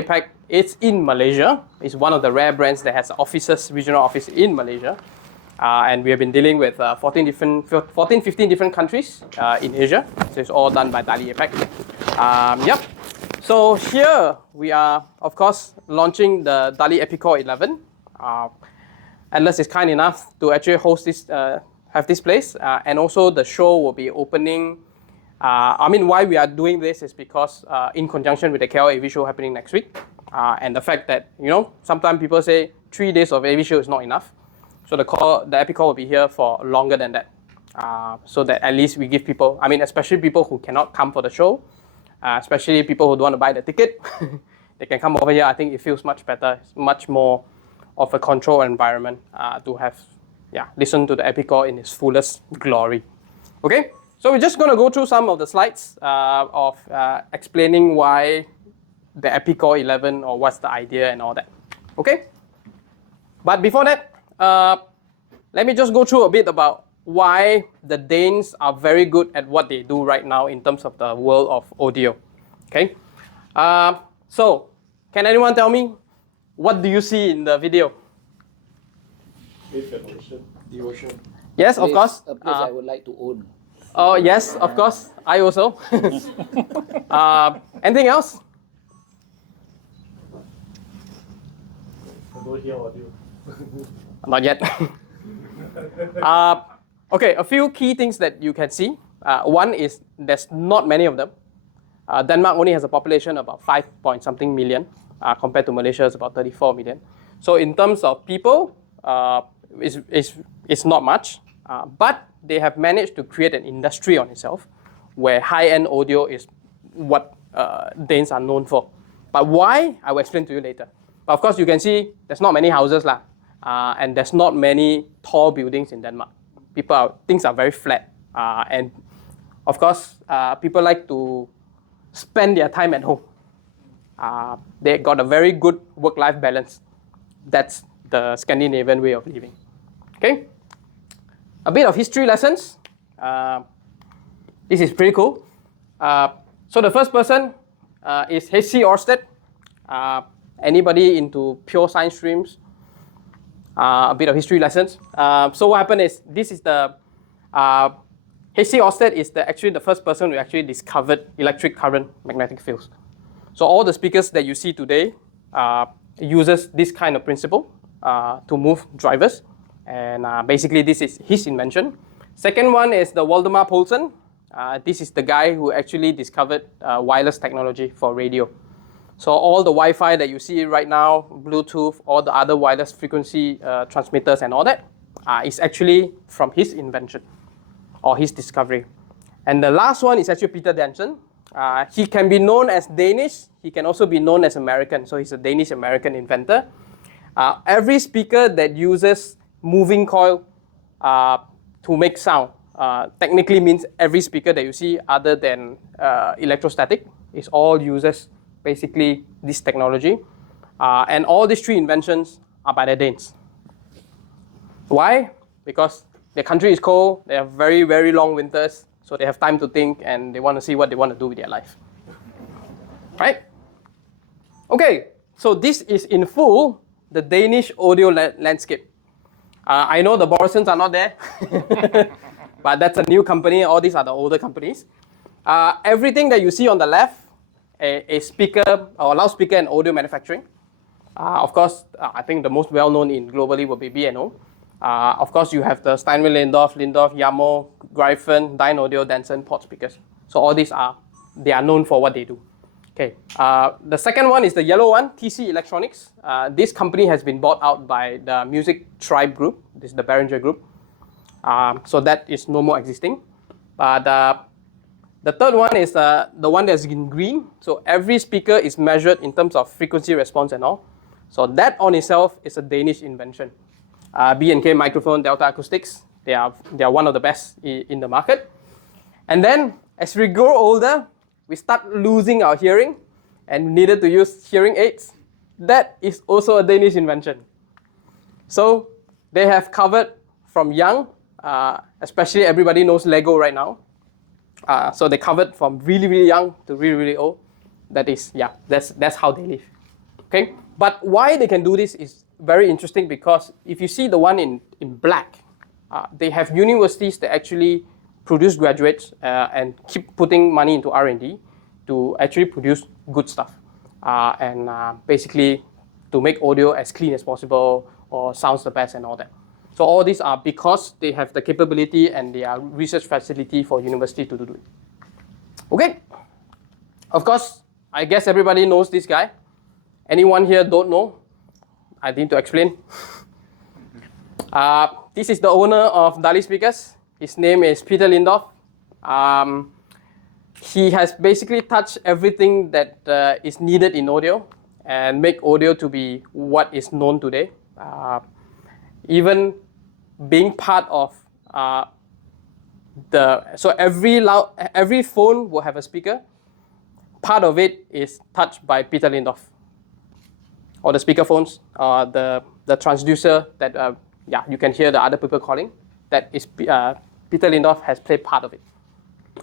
APAC is in Malaysia. It's one of the rare brands that has offices, regional office in Malaysia. And we have been dealing with 15 different countries in Asia. So it's all done by DALI APAC. Yep. So here we are, of course, launching the DALI EPIKORE 11. Atlas is kind enough to actually host this, have this place. And also the show will be opening. Why we are doing this is because in conjunction with the KL AV show happening next week. And the fact that, sometimes people say 3 days of AV show is not enough. So the EPIKORE will be here for longer than that. So that at least we give people, especially people who cannot come for the show, especially people who don't want to buy the ticket, they can come over here. I think it feels much better. It's much more of a controlled environment to have, listen to the EPIKORE in its fullest glory. Okay, so we're just going to go through some of the slides of explaining why the EPIKORE 11 or what's the idea and all that. Okay, but before that, let me just go through a bit about why the Danes are very good at what they do right now in terms of the world of audio. Okay, so can anyone tell me, what do you see in the video? The ocean. Yes, of course. A place I would like to own. Oh yes, of course. I also. Anything else? I don't hear audio. Not yet. Okay, a few key things that you can see. One is there's not many of them. Denmark only has a population about 5 point something million, compared to Malaysia is about 34 million. So in terms of people, it's not much, but they have managed to create an industry on itself where high-end audio is what Danes are known for. But why? I will explain to you later. But of course, you can see there's not many houses lah. And there's not many tall buildings in Denmark. Things are very flat. And of course, people like to spend their time at home. They got a very good work-life balance. That's the Scandinavian way of living. Okay? A bit of history lessons. This is pretty cool. So the first person is H.C. Ørsted. Anybody into pure science streams? A bit of history lessons. So what happened is, this is the H.C. Ørsted is actually the first person who actually discovered electric current magnetic fields. So all the speakers that you see today uses this kind of principle to move drivers, and basically this is his invention. Second one is the Waldemar Poulsen. This is the guy who actually discovered wireless technology for radio. So all the Wi-Fi that you see right now, Bluetooth, all the other wireless frequency transmitters and all that is actually from his invention or his discovery. And the last one is actually Peter Danson. He can be known as Danish. He can also be known as American. So he's a Danish-American inventor. Every speaker that uses moving coil to make sound technically means every speaker that you see other than electrostatic is all uses basically this technology. And all these three inventions are by the Danes. Why? Because their country is cold, they have very, very long winters, so they have time to think and they want to see what they want to do with their life. Right? Okay, so this is in full the Danish audio landscape. I know the Borisons are not there, but that's a new company. All these are the older companies. Everything that you see on the left, a speaker or loudspeaker and audio manufacturing. Of course, I think the most well-known globally will be B&O. Of course, you have the Steinway, Lindorf, Yamo, Gryphon, Dyne Audio, Danson, Port speakers. So all these they are known for what they do. Okay. The second one is the yellow one, TC Electronics. This company has been bought out by the Music Tribe Group. This is the Behringer Group. So that is no more existing. But the third one is the one that's in green. So every speaker is measured in terms of frequency response and all. So that on itself is a Danish invention. B&K Microphone, Delta Acoustics, they are one of the best in the market. And then as we grow older, we start losing our hearing and needed to use hearing aids. That is also a Danish invention. So they have covered from young, especially everybody knows Lego right now. So they covered from really, really young to really, really old. That is, that's how they live. Okay, but why they can do this is very interesting, because if you see the one in black, they have universities that actually produce graduates and keep putting money into R&D to actually produce good stuff and basically to make audio as clean as possible or sounds the best and all that. So all these are because they have the capability and their research facility for university to do it. Okay, of course, I guess everybody knows this guy. Anyone here don't know? I need to explain. This is the owner of DALI speakers. His name is Peter Lindorff. He has basically touched everything that is needed in audio and make audio to be what is known today. Even being part of so every phone will have a speaker. Part of it is touched by Peter Lindorff. Or the speaker phones, the transducer that you can hear the other people calling. That is Peter Lindorff has played part of it.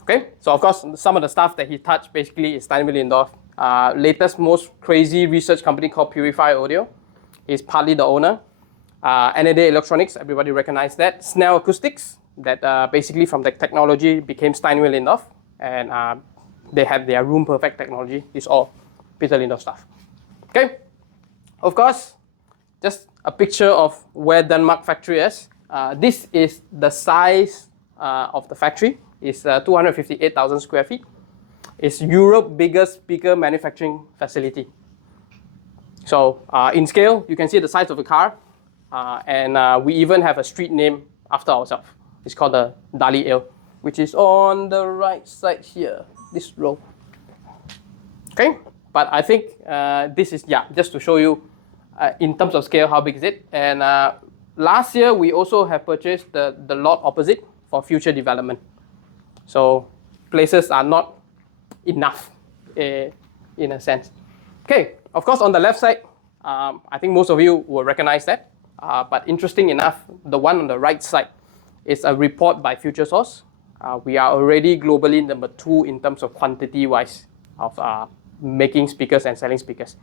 Okay, so of course some of the stuff that he touched basically is Steinway Lindorff. Latest most crazy research company called Purify Audio. He's partly the owner. NAD Electronics, everybody recognize that. Snell Acoustics, that basically from the technology became Steinway Lindorff, and they have their room perfect technology. It's all Peter Lindorff stuff. Okay, of course, just a picture of where Denmark factory is. This is the size of the factory. It's 258,000 square feet. It's Europe's biggest speaker manufacturing facility. So in scale, you can see the size of a car. And we even have a street name after ourselves. It's called the DALI Ale, which is on the right side here, this row. Okay, but I think this is, just to show you in terms of scale, how big is it. And last year, we also have purchased the lot opposite for future development. So places are not enough in a sense. Okay, of course, on the left side, I think most of you will recognize that. But interesting enough, the one on the right side is a report by FutureSource. We are already globally number 2 in terms of quantity-wise of making speakers and selling speakers.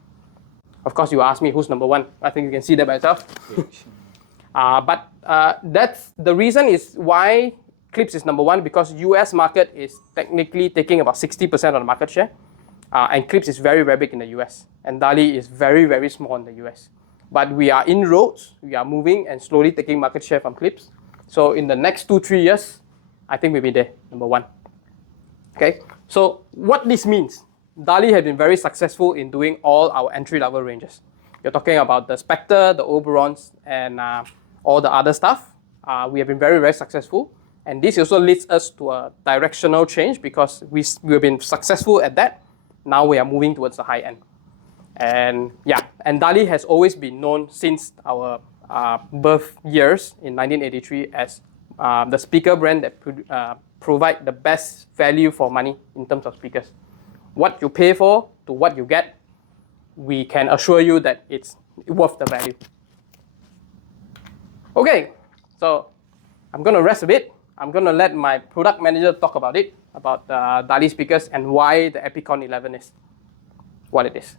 Of course, you ask me who's number 1. I think you can see that by yourself. But that's the reason is why Klipsch is number 1, because US market is technically taking about 60% of the market share. And Klipsch is very, very big in the US. And DALI is very, very small in the US. But we are inroads, we are moving and slowly taking market share from Klipsch. So in the next 2-3 years, I think we'll be there, number 1. Okay, so what this means, DALI has been very successful in doing all our entry-level ranges. You're talking about the Spectre, the Oberons, and all the other stuff. We have been very, very successful. And this also leads us to a directional change, because we've been successful at that. Now we are moving towards the high end. And DALI has always been known since our birth years in 1983 as the speaker brand that provide the best value for money in terms of speakers. What you pay for to what you get, we can assure you that it's worth the value. Okay, so I'm going to rest a bit. I'm going to let my product manager talk about it, about DALI speakers and why the EPIKORE 11 is what it is.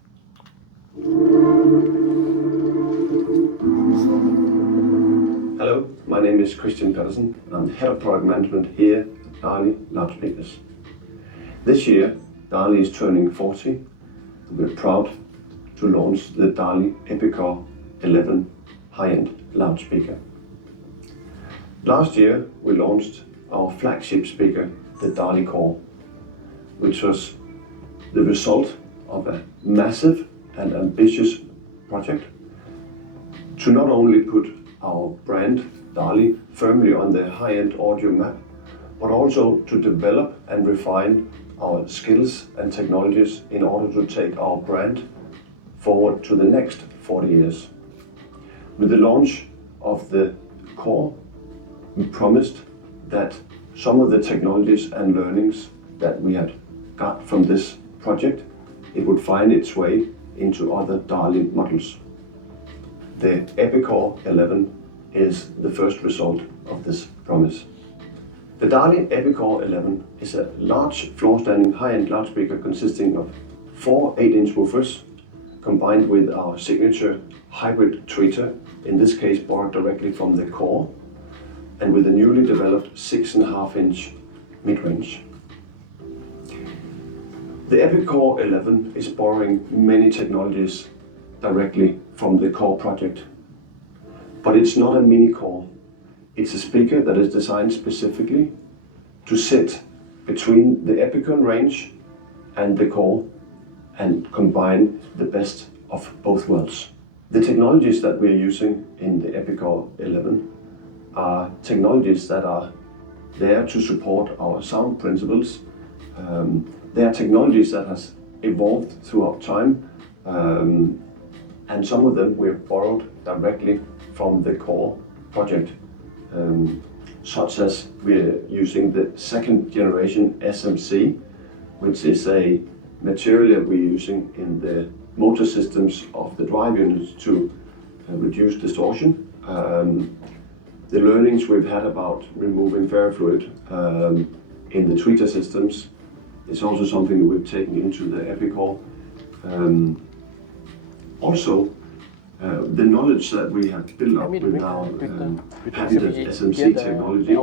Hello, my name is Christian Pedersen. I'm Head of Product Management here at DALI Loudspeakers. This year, DALI is turning 40. We're proud to launch the DALI EPIKORE 11 high-end loudspeaker. Last year, we launched our flagship speaker, the DALI Core, which was the result of a massive and ambitious project to not only put our brand DALI firmly on the high-end audio map, but also to develop and refine our skills and technologies in order to take our brand forward to the next 40 years. With the launch of the Core, we promised that some of the technologies and learnings that we had got from this project, it would find its way into other DALI models. The EPIKORE 11 is the first result of this promise. The DALI EPIKORE 11 is a large floor-standing high-end loudspeaker consisting of 4 8-inch woofers combined with our signature hybrid tweeter, in this case borrowed directly from the core, and with the newly developed 6.5-inch mid-range. The EPIKORE 11 is borrowing many technologies directly from the core project. But it's not a mini core. It's a speaker that is designed specifically to sit between the EPIKORE range and the core and combine the best of both worlds. The technologies that we're using in the EPIKORE 11 are technologies that are there to support our sound principles. They are technologies that has evolved throughout time, and some of them we've borrowed directly from the core project, such as we're using the second generation SMC, which is a material that we're using in the motor systems of the drive units to reduce distortion. The learnings we've had about removing ferrofluid in the tweeter systems is also something that we've taken into the EPIKORE. Also, the knowledge that we have built up with our patented SMC technology,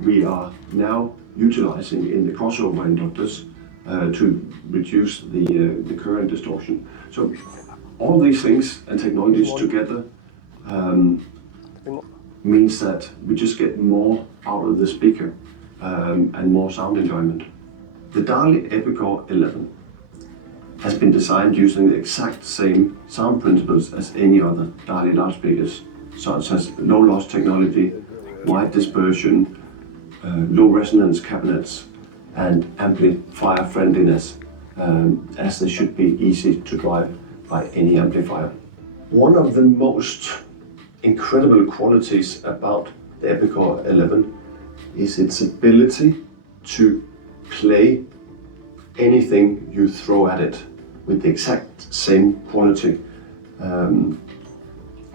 we are now utilizing in the crossover inductors to reduce the current distortion. So all these things and technologies together means that we just get more out of the speaker and more sound enjoyment. The DALI EPIKORE 11 has been designed using the exact same sound principles as any other DALI loudspeakers, such as low loss technology, wide dispersion, low resonance cabinets, and amplifier friendliness, as they should be easy to drive by any amplifier. One of the most incredible qualities about the EPIKORE 11 is its ability to play anything you throw at it with the exact same quality.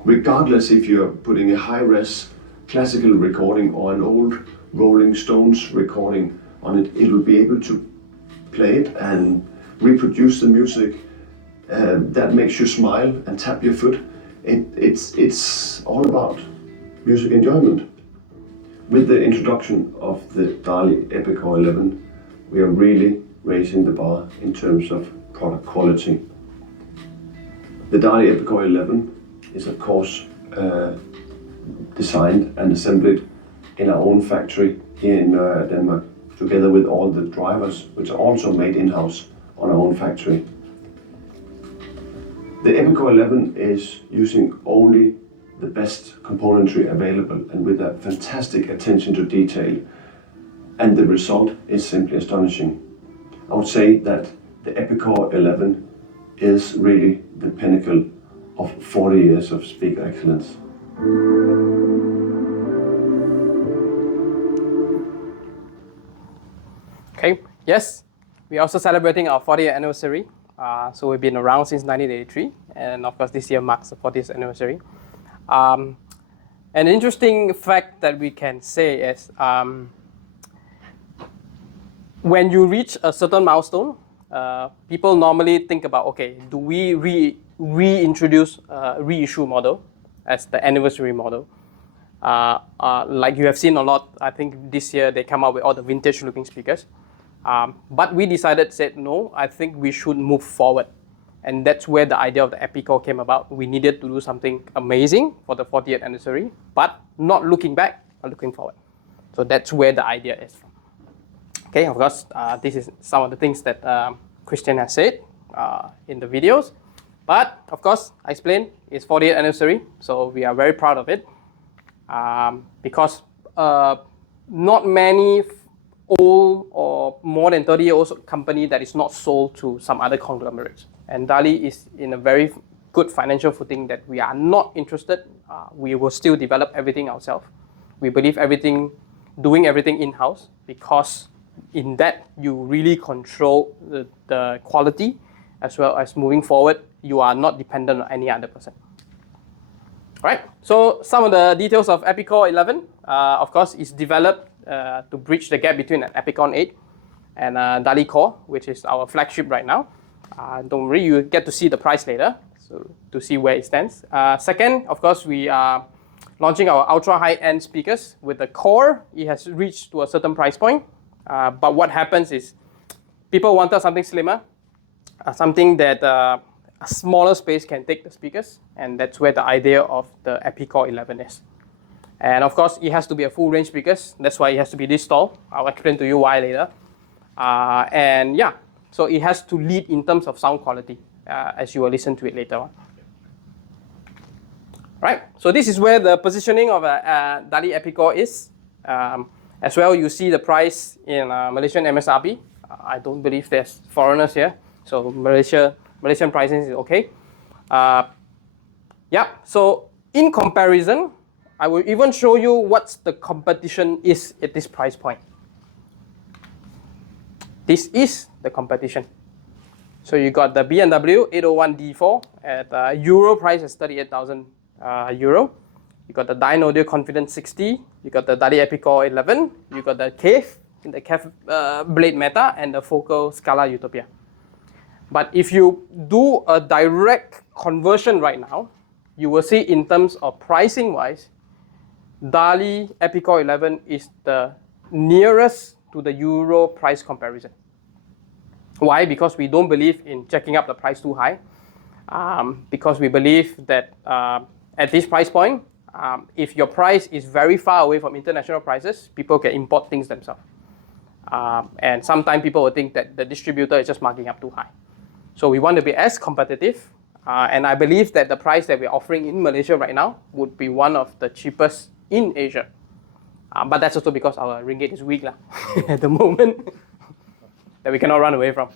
Regardless if you're putting a high-res classical recording or an old Rolling Stones recording on it, it will be able to play it and reproduce the music that makes you smile and tap your foot. It's all about music enjoyment. With the introduction of the DALI EPIKORE 11, we are really raising the bar in terms of product quality. The DALI EPIKORE 11 is of course designed and assembled in our own factory here in Denmark, together with all the drivers, which are also made in-house on our own factory. The EPIKORE 11 is using only the best componentry available and with a fantastic attention to detail, and the result is simply astonishing. I would say that the EPIKORE 11 is really the pinnacle of 40 years of speaker excellence. Okay, yes, we're also celebrating our 40th anniversary. So we've been around since 1983, and of course this year marks the 40th anniversary. An interesting fact that we can say is when you reach a certain milestone, people normally think about, okay, do we reintroduce a reissue model as the anniversary model? Like you have seen a lot, I think this year they come out with all the vintage looking speakers. But we said no, I think we should move forward. And that's where the idea of the EPIKORE came about. We needed to do something amazing for the 40th anniversary, but not looking back, but looking forward. So that's where the idea is from. Okay, of course, this is some of the things that Christian has said in the videos. But of course, I explained, it's 40th anniversary, so we are very proud of it. Because not many old or more than 30-year-old company that is not sold to some other conglomerates. And DALI is in a very good financial footing that we are not interested. We will still develop everything ourselves. We believe doing everything in-house, because in that you really control the quality, as well as moving forward, you are not dependent on any other person. Alright, so some of the details of EPIKORE 11, of course, is developed to bridge the gap between an EPIKORE 8 and DALI Core, which is our flagship right now. Don't worry, you get to see the price later, so to see where it stands. Second, of course, we are launching our ultra high-end speakers. With the core, it has reached to a certain price point. But what happens is people wanted something slimmer, something that a smaller space can take the speakers, and that's where the idea of the EPIKORE 11 is. And of course, it has to be a full range speakers. That's why it has to be this tall. I'll explain to you why later. And yeah, so it has to lead in terms of sound quality, as you will listen to it later on. Right, so this is where the positioning of DALI EPIKORE is. As well, you see the price in Malaysian MSRP. I don't believe there's foreigners here, so Malaysian pricing is okay. Yeah, so in comparison, I will even show you what the competition is at this price point. This is the competition. So you got the B&W 801 D4 at Euro price is 38,000 Euro. You got the Dynaudio Confidence 60. You got the DALI EPIKORE 11. You got the KEF Blade Meta, and the Focal Scala Utopia. But if you do a direct conversion right now, you will see in terms of pricing wise, DALI EPIKORE 11 is the nearest to the Euro price comparison. Why? Because we don't believe in checking up the price too high. Because we believe that at this price point, if your price is very far away from international prices, people can import things themselves. And sometimes people will think that the distributor is just marking up too high. So we want to be as competitive. And I believe that the price that we're offering in Malaysia right now would be one of the cheapest in Asia. But that's also because our ringgit is weak at the moment that we cannot run away from.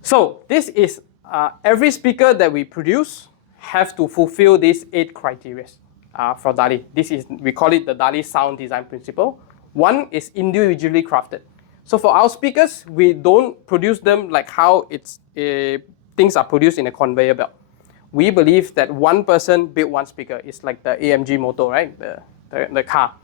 So this is every speaker that we produce have to fulfill these 8 criteria for DALI. We call it the DALI sound design principle. One is individually crafted. So for our speakers, we don't produce them like how things are produced in a conveyor belt. We believe that one person built one speaker. It's like the AMG motor, right? The car.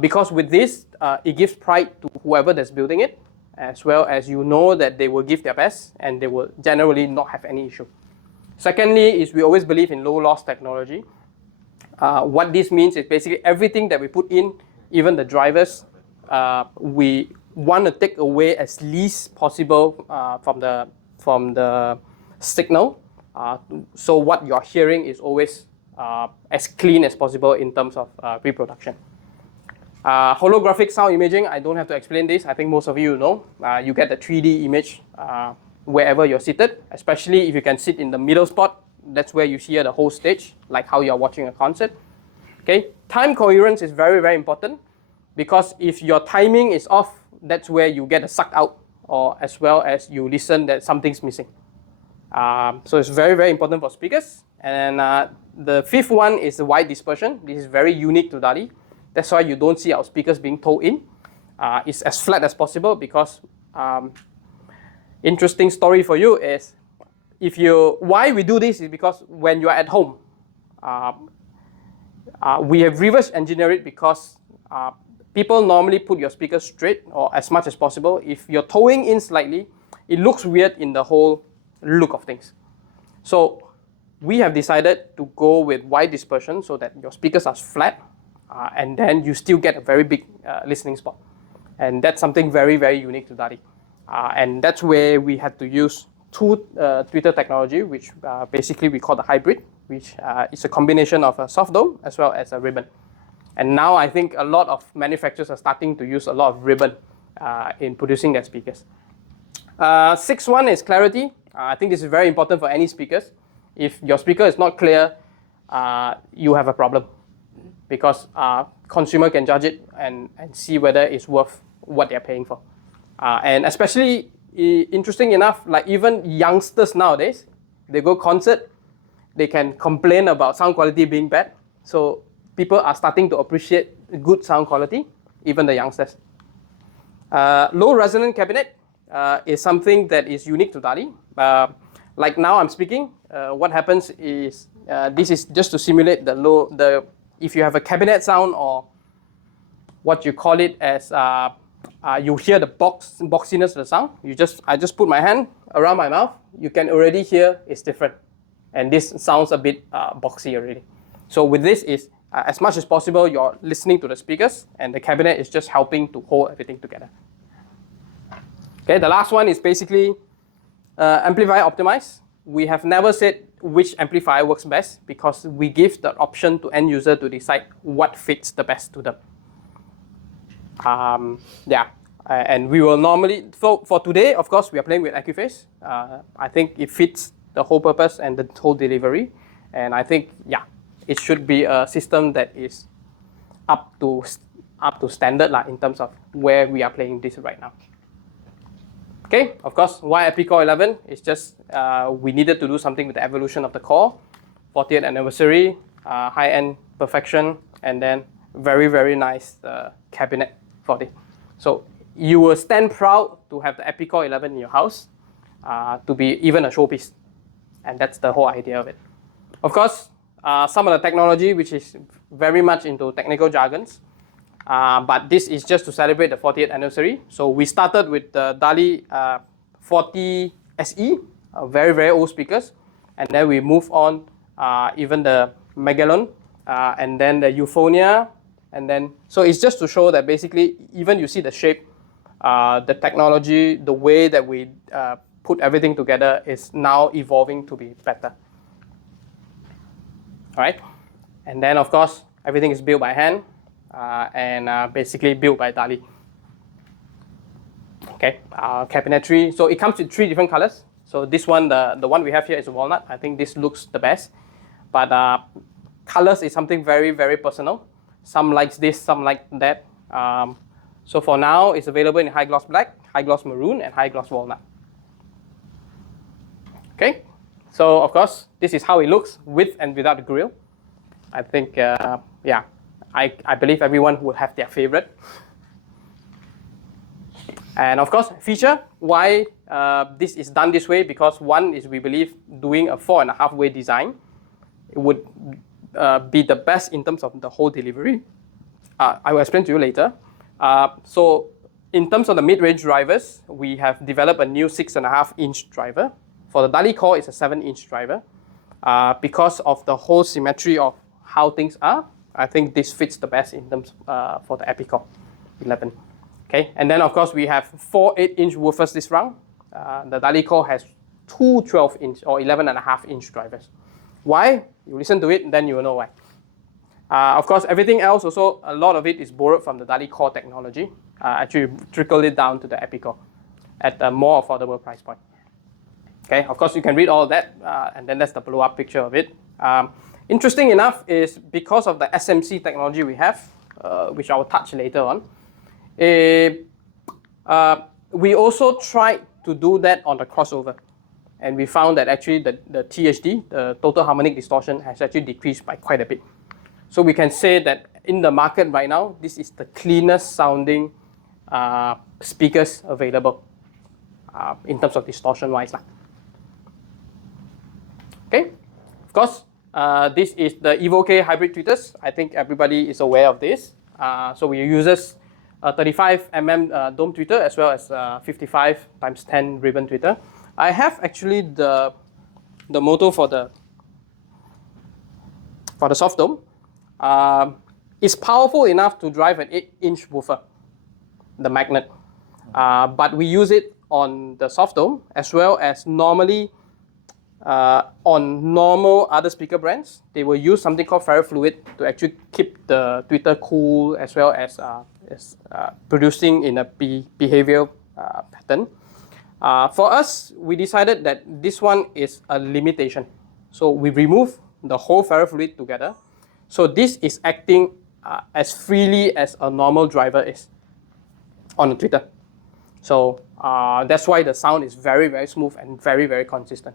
Because with this, it gives pride to whoever that's building it, as well as you know that they will give their best and they will generally not have any issue. Secondly, is we always believe in low loss technology. What this means is basically everything that we put in, even the drivers, we want to take away as least possible from the signal. So what you're hearing is always as clean as possible in terms of pre-production. Holographic sound imaging, I don't have to explain this. I think most of you know. You get the 3D image wherever you're seated, especially if you can sit in the middle spot. That's where you hear the whole stage, like how you're watching a concert. Okay, time coherence is very, very important, because if your timing is off, that's where you get sucked out, or as well as you listen that something's missing. So it's very, very important for speakers. And the fifth one is the wide dispersion. This is very unique to DALI. That's why you don't see our speakers being towed in. It's as flat as possible, because interesting story for you is, why we do this is because when you are at home, we have reverse engineered it, because people normally put your speakers straight or as much as possible. If you're towing in slightly, it looks weird in the whole look of things. So we have decided to go with wide dispersion so that your speakers are flat, and then you still get a very big listening spot. And that's something very, very unique to DALI. And that's where we had to use two Twitter technology, which basically we call the hybrid, which is a combination of a soft dome as well as a ribbon. And now I think a lot of manufacturers are starting to use a lot of ribbon in producing their speakers. Sixth one is clarity. I think this is very important for any speakers. If your speaker is not clear, you have a problem, because consumer can judge it and see whether it's worth what they're paying for. And especially, interesting enough, like even youngsters nowadays, they go concert, they can complain about sound quality being bad. So people are starting to appreciate good sound quality, even the youngsters. Low resonant cabinet is something that is unique to DALI. Like now I'm speaking, what happens is, this is just to simulate if you have a cabinet sound, or what you call it as you hear the boxiness of the sound. I just put my hand around my mouth. You can already hear it's different. And this sounds a bit boxy already. So with this is, as much as possible, you're listening to the speakers and the cabinet is just helping to hold everything together. Okay, the last one is basically amplifier optimized. We have never said which amplifier works best because we give the option to end user to decide what fits the best to them. And we will normally, for today, of course, we are playing with AccuPhase. I think it fits the whole purpose and the whole delivery. And I think, it should be a system that is up to standard in terms of where we are playing this right now. Okay, of course, why EPIKORE 11? It's just we needed to do something with the evolution of the core, 40th anniversary, high-end perfection, and then very, very nice cabinet for it. So you will stand proud to have the EPIKORE 11 in your house, to be even a showpiece. And that's the whole idea of it. Of course, some of the technology, which is very much into technical jargons, but this is just to celebrate the 40th anniversary. So we started with the DALI 40 SE, very, very old speakers. And then we move on even the Magellan, and then the Euphonia. And then, so it's just to show that basically, even you see the shape, the technology, the way that we put everything together is now evolving to be better. All right, and then of course, everything is built by hand and basically built by DALI. Okay, cabinetry. So it comes in 3 different colors. So this one, the one we have here is walnut. I think this looks the best. But colors is something very, very personal. Some likes this, some like that. So for now, it's available in high gloss black, high gloss maroon, and high gloss walnut. Okay, so of course, this is how it looks with and without the grill. I think, I believe everyone will have their favorite. And of course, feature, why this is done this way, because one is we believe doing a 4.5-way design, it would be the best in terms of the whole delivery. I will explain to you later. So in terms of the mid-range drivers, we have developed a new 6.5-inch driver. For the DALI core, it's a 7-inch driver. Because of the whole symmetry of how things are, I think this fits the best in terms for the EPIKORE 11. Okay, and then of course we have 4 8-inch woofers this round. The DALI core has 2 12-inch or 11.5-inch drivers. Why? You listen to it, then you will know why. Of course, everything else also, a lot of it is borrowed from the DALI core technology. Actually, trickled it down to the EPIKORE at a more affordable price point. Okay, of course, you can read all of that, and then that's the blow-up picture of it. Interesting enough is because of the SMC technology we have, which I will touch later on, we also tried to do that on the crossover. And we found that actually the THD, the total harmonic distortion, has actually decreased by quite a bit. So we can say that in the market right now, this is the cleanest sounding speakers available in terms of distortion-wise. Okay, of course, this is the EvoK hybrid tweeters. I think everybody is aware of this. So we uses a 35mm dome tweeter as well as 55x10 ribbon tweeter. I have actually the motor for the soft dome. It's powerful enough to drive an 8-inch woofer, the magnet. But we use it on the soft dome as well as normally on normal other speaker brands. They will use something called ferrofluid to actually keep the tweeter cool as well as producing in a behavioral pattern. For us, we decided that this one is a limitation. So we remove the whole ferrofluid together. So this is acting as freely as a normal driver is on a tweeter. So that's why the sound is very, very smooth and very, very consistent.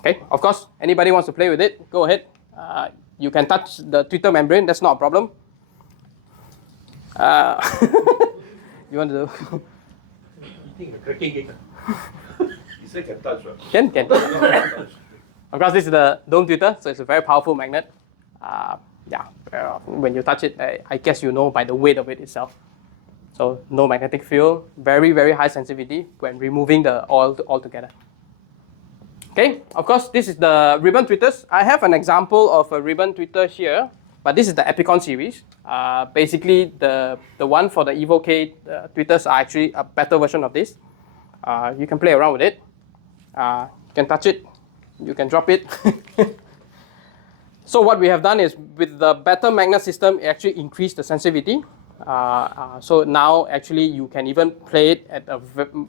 Okay, of course, anybody wants to play with it, go ahead. You can touch the tweeter membrane, that's not a problem. You want to do? Eating a cracking egg. You say can touch, right? Can. Of course, this is the dome tweeter, so it's a very powerful magnet. When you touch it, I guess you know by the weight of it itself. So no magnetic field, very, very high sensitivity when removing the oil altogether. Okay, of course, this is the ribbon tweeters. I have an example of a ribbon tweeter here, but this is the EPIKORE series. Basically, the one for the Evo K tweeters are actually a better version of this. You can play around with it. You can touch it. You can drop it. So what we have done is with the better magnet system, it actually increased the sensitivity. So now actually you can even play it at a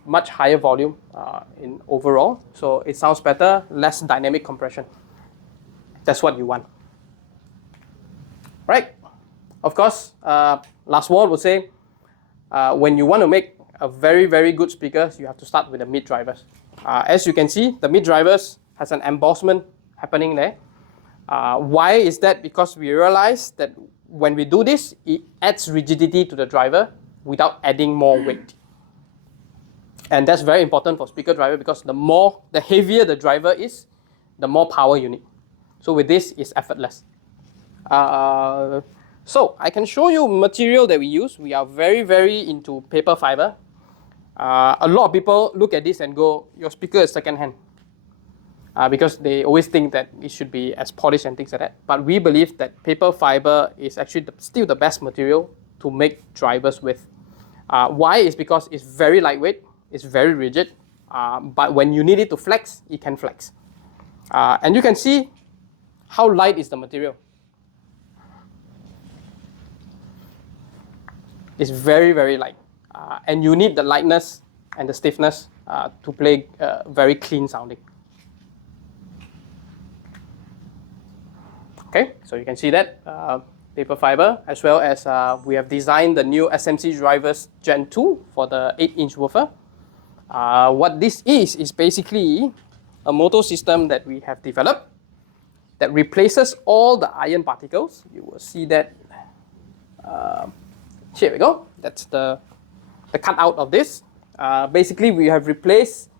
much higher volume in overall. So it sounds better, less dynamic compression. That's what you want. Right? Of course, last word would say, when you want to make a very, very good speakers, you have to start with the mid drivers. As you can see, the mid drivers has an embossment happening there. Why is that? Because we realize that when we do this, it adds rigidity to the driver without adding more weight. And that's very important for speaker driver because the heavier the driver is, the more power you need. So with this, it's effortless. So I can show you material that we use. We are very, very into paper fiber. A lot of people look at this and go, your speaker is second-hand. Because they always think that it should be as polished and things like that. But we believe that paper fiber is actually still the best material to make drivers with. Why? Is because it's very lightweight, it's very rigid, but when you need it to flex, it can flex. And you can see how light is the material. It's very, very light. And you need the lightness and the stiffness to play very clean sounding. Okay, so you can see that paper fiber, as well as we have designed the new SMC drivers Gen 2 for the 8-inch woofer. What this is basically a motor system that we have developed that replaces all the iron particles. You will see that, here we go, that's the cutout of this. Basically, we have replaced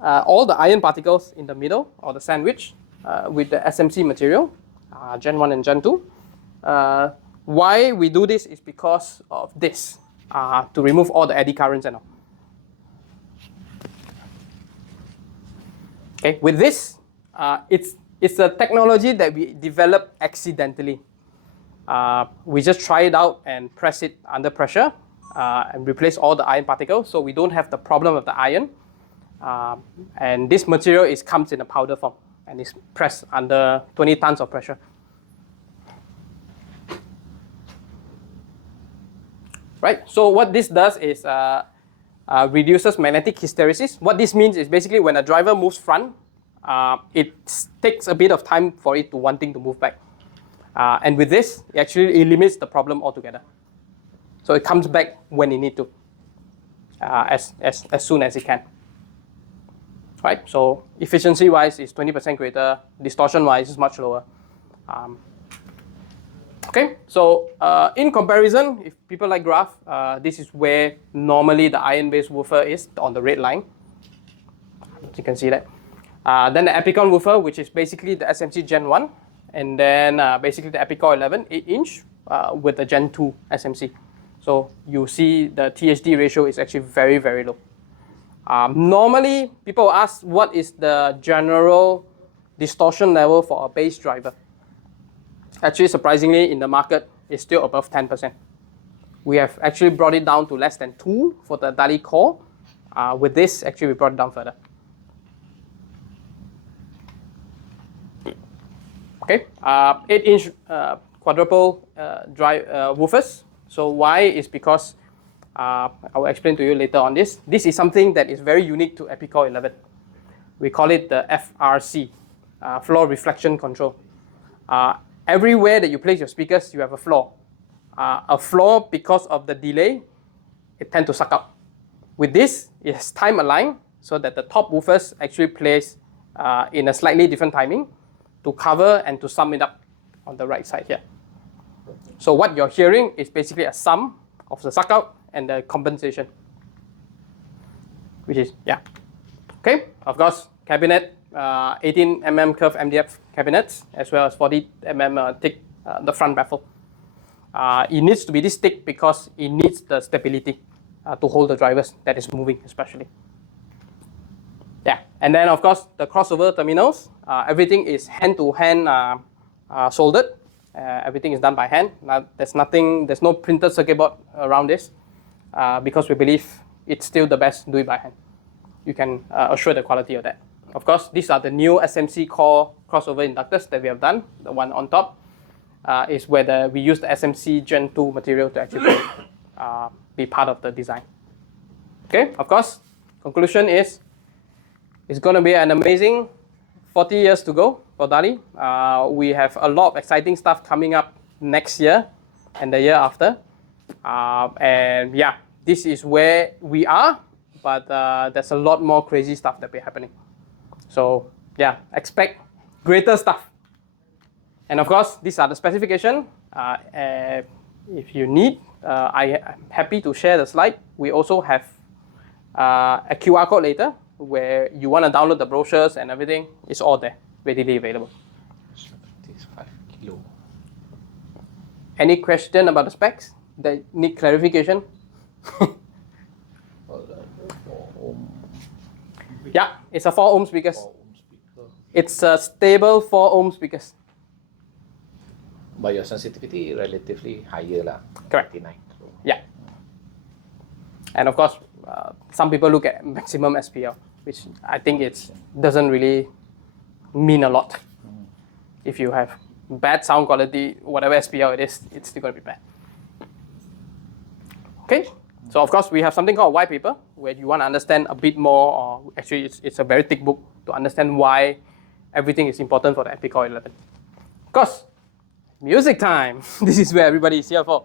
all the iron particles in the middle, or the sandwich, with the SMC material. Gen 1 and Gen 2. Why we do this is because of this, to remove all the eddy currents and all. Okay, with this, it's a technology that we developed accidentally. We just try it out and press it under pressure and replace all the iron particles, so we don't have the problem of the iron. And this material comes in a powder form and is pressed under 20 tons of pressure. Right, so what this does is reduces magnetic hysteresis. What this means is basically when a driver moves front, it takes a bit of time for it to wanting to move back. And with this, it actually eliminates the problem altogether. So it comes back when it needs to, as soon as it can. Right, so efficiency-wise, it's 20% greater. Distortion-wise, it's much lower. Okay, so in comparison, if people like graph, this is where normally the iron-based woofer is on the red line. You can see that. Then the EPIKORE woofer, which is basically the SMC Gen 1, and then basically the EPIKORE 11 8-inch with the Gen 2 SMC. So you see the THD ratio is actually very, very low. Normally, people ask what is the general distortion level for a bass driver. Actually, surprisingly, in the market, it's still above 10%. We have actually brought it down to less than 2 for the DALI core. With this, actually, we brought it down further. Okay, 8-inch quadruple woofers. So why is because I will explain to you later on this. This is something that is very unique to EPIKORE 11. We call it the FRC, floor reflection control. Everywhere that you place your speakers, you have a floor. A floor, because of the delay, it tends to suck up. With this, it's time aligned so that the top woofers actually plays in a slightly different timing to cover and to sum it up on the right side here. So what you're hearing is basically a sum of the suck out and the compensation, which is, yeah. Okay, of course, cabinet, 18mm curved MDF cabinets, as well as 40mm thick the front baffle. It needs to be this thick because it needs the stability to hold the drivers that is moving especially. Yeah, and then of course the crossover terminals, everything is hand-to-hand soldered. Everything is done by hand. Now, there's no printed circuit board around this because we believe it's still the best, do it by hand. You can assure the quality of that. Of course, these are the new SMC core crossover inductors that we have done. The one on top is where we use the SMC Gen 2 material to actually be part of the design. Okay, of course, conclusion is it's going to be an amazing 40 years to go for DALI. We have a lot of exciting stuff coming up next year and the year after. And yeah, this is where we are, but there's a lot more crazy stuff that will be happening. So yeah, expect greater stuff. And of course, these are the specifications. If you need, I am happy to share the slide. We also have a QR code later where you want to download the brochures and everything. It's all there, readily available. 75 kilo. Any question about the specs that need clarification? Yeah, it's a 4 ohm speakers. 4 ohm speaker. It's a stable 4 ohm speakers. But your sensitivity relatively higher lah. Correct. 99. So. Yeah. And of course, some people look at maximum SPL, which I think it doesn't really mean a lot. If you have bad sound quality, whatever SPL it is, it's still going to be bad. Okay, so of course we have something called a white paper where you want to understand a bit more, or actually it's a very thick book to understand why everything is important for the EPIKORE 11. Of course, music time. This is where everybody is here for.